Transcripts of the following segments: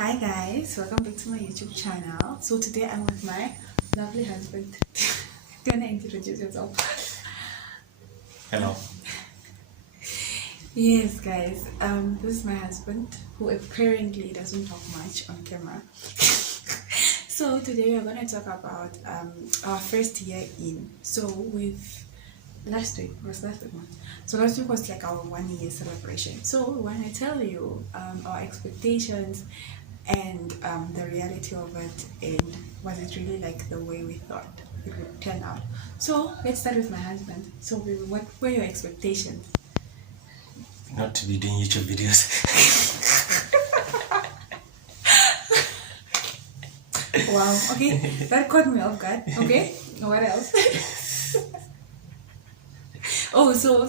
Hi guys, welcome back to my YouTube channel. So today I'm with my lovely husband. Do you want to introduce yourself? Hello. Yes guys, this is my husband who apparently doesn't talk much on camera. So today we're going to talk about our first year in. So last week was last week. So last week was like our 1 year celebration. So we want to tell you our expectations and the reality of it, and was it really like the way we thought it would turn out. So let's start with my husband. So what were your expectations? Not to be doing YouTube videos. Wow, okay, that caught me off guard. Okay, what else? Oh, so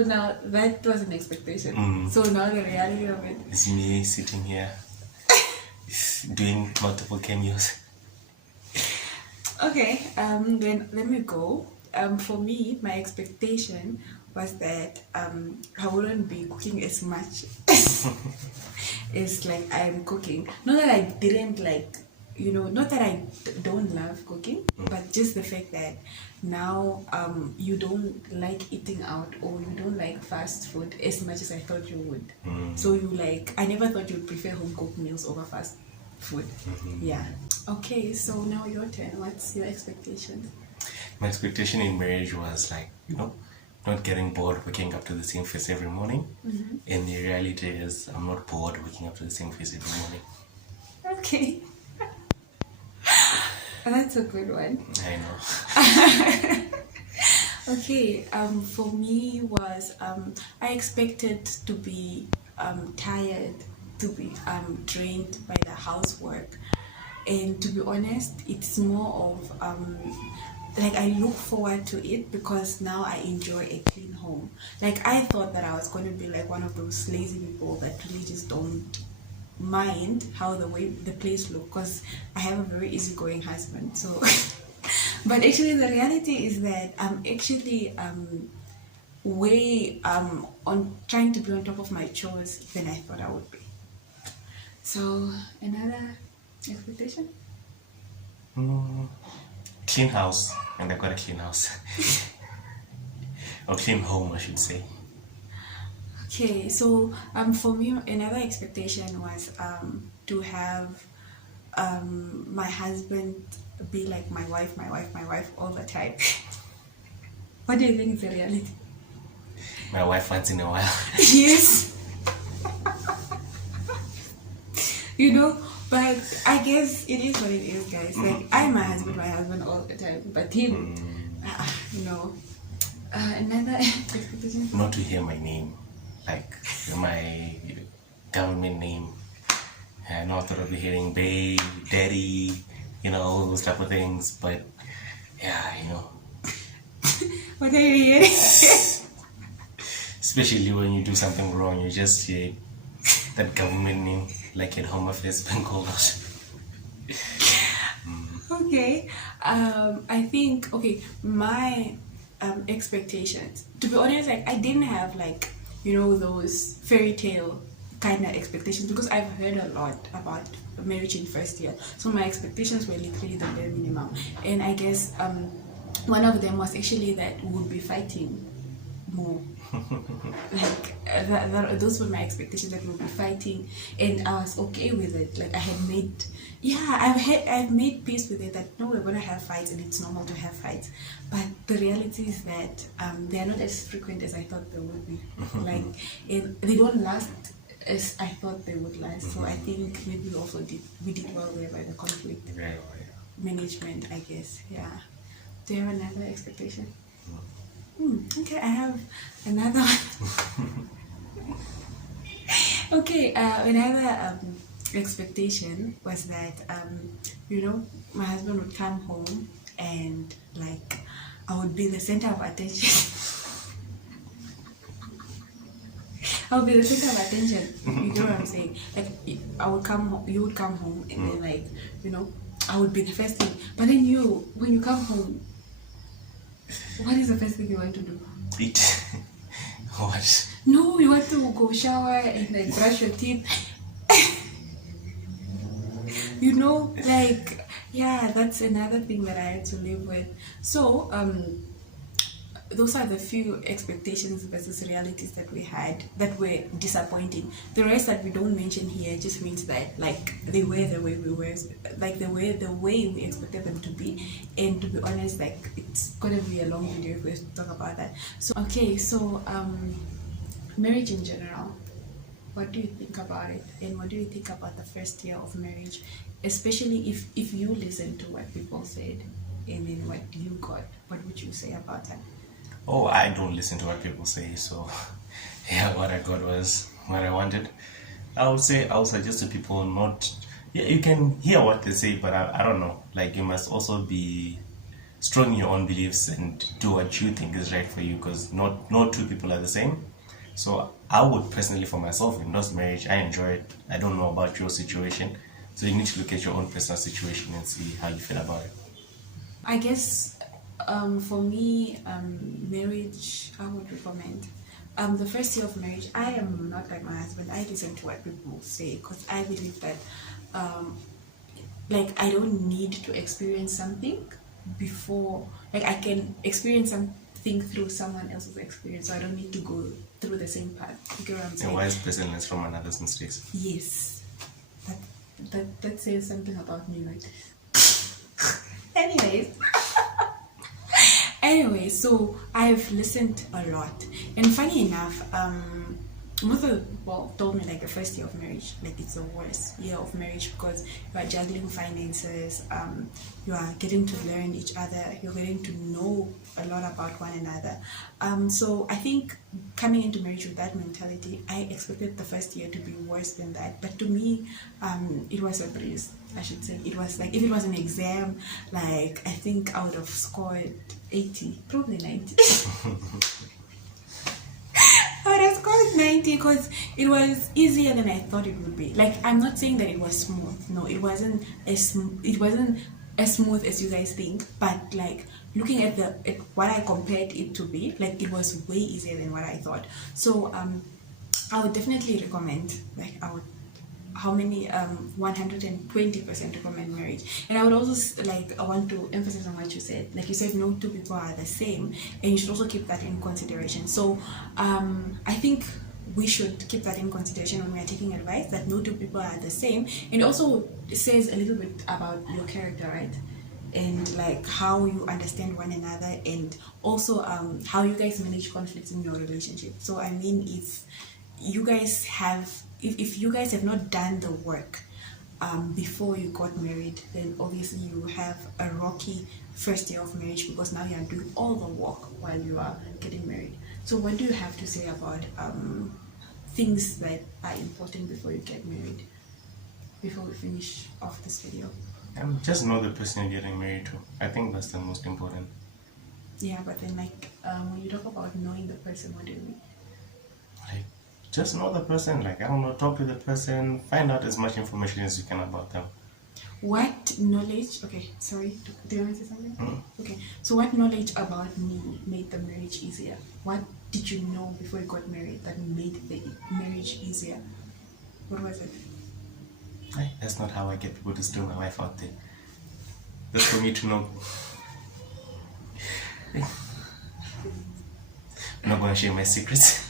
now that was an expectation. So now the reality of it. It's me sitting here doing multiple cameos. Okay, then let me go. For me, my expectation was that I wouldn't be cooking as much as like I'm cooking. Not that I didn't like, not that I don't love cooking, but just the fact that now you don't like eating out, or you don't like fast food as much as I thought you would. So I never thought you'd prefer home cooked meals over fast food. Yeah. Okay, so now your turn. What's your expectation? My expectation in marriage was not getting bored waking up to the same face every morning. And the reality is I'm not bored waking up to the same face every morning. Okay. That's a good one. I know. Okay, for me was I expected to be tired, to be drained by the housework, and to be honest, it's more of like I look forward to it because now I enjoy a clean home. Like I thought that I was going to be like one of those lazy people that really just don't mind how the way the place look, because I have a very easygoing husband. So but actually the reality is that I'm actually way on trying to be on top of my chores than I thought I would be. So another expectation? Clean house, and I've got a clean house. Or clean home, I should say. Okay, so for me another expectation was to have my husband be like my wife all the time. What do you think is the reality? My wife once in a while. Yes. But I guess it is what it is, guys. Like my husband all the time, but him, another expectation. Not to hear my name, like my government name. I know I thought I'd be hearing babe, daddy, all those type of things, but yeah, What are you hearing? especially when you do something wrong, you just hear that government name, like at Home Affairs being called out. Okay, I think my expectations. To be honest, like I didn't have those fairy tale kind of expectations, because I've heard a lot about marriage in first year. So my expectations were literally the bare minimum, and I guess one of them was actually that we would be fighting more. Those were my expectations, that we'll be fighting, and I was okay with it. Like I've made peace with it, that no, we're gonna have fights and it's normal to have fights, but the reality is that they're not as frequent as I thought they would be. And they don't last as I thought they would last. So I think maybe we did well there by the conflict management, I guess. Yeah. Do you have another expectation? Okay, I have another one. Okay, another expectation was that my husband would come home and I would be the center of attention. I would be the center of attention. You know what I'm saying? Like I would come home, you would come home, and then I would be the first thing. But then when you come home, what is the first thing you want to do? Eat. What? No, you want to go shower and brush your teeth. like, yeah, that's another thing that I had to live with. So, those are the few expectations versus realities that we had that were disappointing. The rest that we don't mention here just means that like they were the way we were, like they were the way we expected them to be. And to be honest, like it's gonna be a long video if we talk about that. So okay, so marriage in general. What do you think about it? And what do you think about the first year of marriage? Especially if you listen to what people said and then what you got, what would you say about that? Oh, I don't listen to what people say, so yeah, what I got was what I wanted. I would suggest to people not. Yeah, you can hear what they say, but I don't know. Like, you must also be strong in your own beliefs and do what you think is right for you, because no two people are the same. So I would personally, for myself, endorse marriage. I enjoy it. I don't know about your situation, so you need to look at your own personal situation and see how you feel about it. I guess for me, marriage, I would recommend. The first year of marriage, I am not like my husband. I listen to what people say because I believe that, like, I don't need to experience something before, like, I can experience something through someone else's experience, so I don't need to go through the same path. You get what I'm A saying? wise person learns from another's mistakes. Yes. That says something about me, right? Anyways. Anyway, so I've listened a lot, and funny enough, most of the people told me like the first year of marriage, like it's the worst year of marriage because you are juggling finances, you are getting to learn each other, you're getting to know a lot about one another. So I think coming into marriage with that mentality, I expected the first year to be worse than that. But to me, it was a breeze. I should say it was like if it was an exam, like I think I would have scored 80, probably 90. I would have scored 90 because it was easier than I thought it would be. Like, I'm not saying that it was smooth. No, it wasn't as smooth as you guys think. But like looking at what I compared it to be, like it was way easier than what I thought. So I would definitely recommend. Like I would. How many 120% recommend marriage. And I would also I want to emphasize on what you said. Like you said, no two people are the same, and you should also keep that in consideration. So I think we should keep that in consideration when we are taking advice, that no two people are the same. And also it says a little bit about your character, right? And like how you understand one another, and also how you guys manage conflicts in your relationship. So I mean, if you guys have not done the work before you got married, then obviously you have a rocky first year of marriage, because now you are doing all the work while you are getting married. So what do you have to say about things that are important before you get married, before we finish off this video? Just know the person you're getting married to. I think that's the most important. Yeah, but then like when you talk about knowing the person, what do you mean? Like, just know the person. Like, I don't know, talk to the person, find out as much information as you can about them. What knowledge? Okay, sorry. Do you want to say something? Okay. So, what knowledge about me made the marriage easier? What did you know before you got married that made the marriage easier? What was it? Hey, that's not how I get people to steal my wife out there. That's for me to know. I'm not going to share my secrets.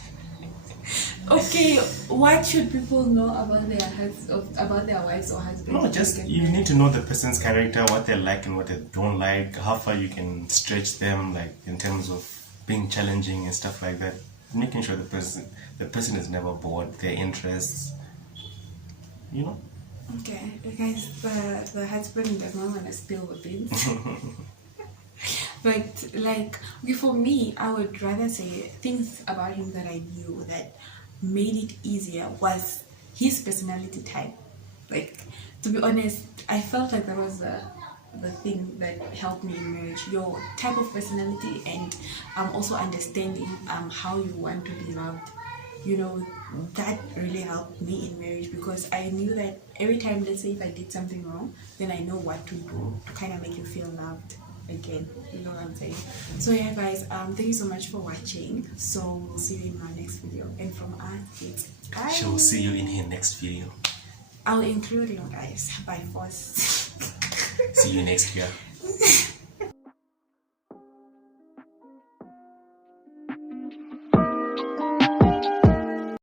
Okay, what should people know about their wives or husbands? No, just you need to know the person's character, what they like and what they don't like, how far you can stretch them, like in terms of being challenging and stuff like that. Making sure the person is never bored, their interests, you know. Okay, guys, the husband does not want to spill the beans. But like, for me, I would rather say things about him that I knew that made it easier was his personality type. Like, to be honest, I felt like that was the thing that helped me in marriage. Your type of personality, and also understanding how you want to be loved. You know, that really helped me in marriage, because I knew that every time, let's say if I did something wrong, then I know what to do to kind of make you feel loved again. You know what I'm saying? So yeah, guys, thank you so much for watching. So we'll see you in our next video, and from us, it's bye. She'll see you in her next video. I'll include you guys by force. See you next year.